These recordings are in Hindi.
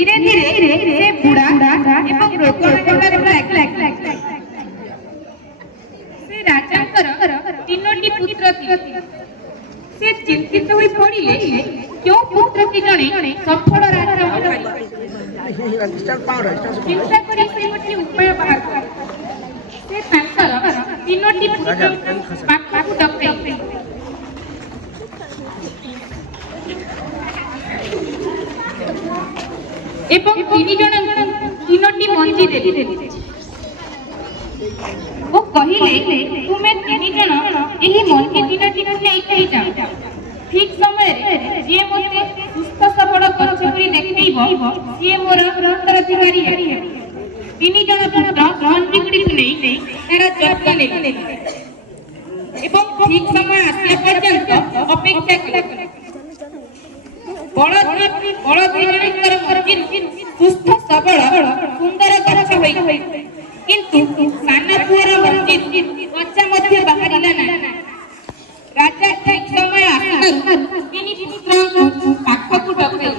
धीरे धीरे से बुढ़ा एवं रोग लागला। से राजांकर तीनोटी पुत्र थिले। से चिंतित होई पड़िले क्यों पुत्र की जणे सफल राजा चिंता करी से गोटे उपाय बाहर से तांकर तीनोटी पुत्र पाखु डकै एवं तीनोटी मंजी देले वो कहिले तुमे तीन जण एही मंजी तीनोटी को नै जाओ ठीक समय रे जे मते सुस्थ सबल गछपुरी देखैबो से मोर उत्तराधिकारी है। तीन जण पुत्र मंजी गुडी नै तार जत्न ले एवं ठीक समय आसिया पर्यंत अपेक्षा कले। बड़ दुईजणकर मंजी सुस्थ सबल सुंदर गछ होई किंतु सान पुअर मंजी गछ मध्य बाहरिला ना। राजा ठीक समय आसु तीन पुत्र पाखकु डकै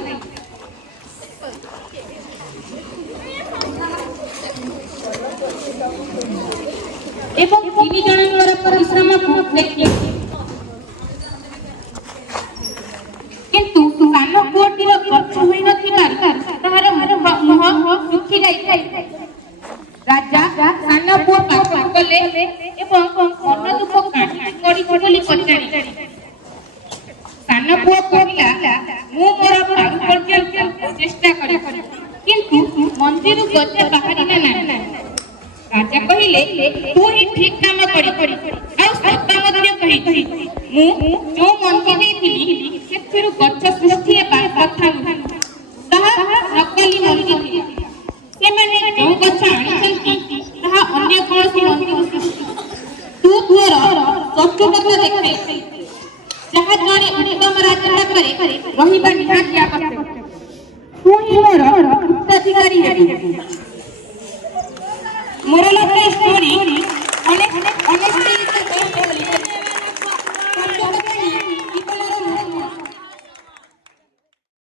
एवं तीन जणकर परिश्रम को देखि किंतु सान पुअटीर गछ होई नथिबार ताहार मुह सुखी जाई। राजा सान पुअ पाखकु गले एवं मन दुख काटी पड़ी बोली पचारि। सान पुअ कहिला मु मोर पारु पर्यंत चेष्टा करी किंतु मंदिर गज बाहरिला ना। राजा कहिले तू ही ठीक काम करी आ सत्ता मध्य कहि मु जो मंदिर देथिली सेथिरु गछ सृष्टि हेबा कथा ताहा नकली मंदिर से माने जो गछ आनिसंती ताहा अन्य कोनसी मंदिर सृष्टि तू तोर सत्यता देखै जहा जणे उत्तम राजा करे रहिबा निहाती आवश्यक। तू ही मोर उत्तराधिकारी हेबी। Moral story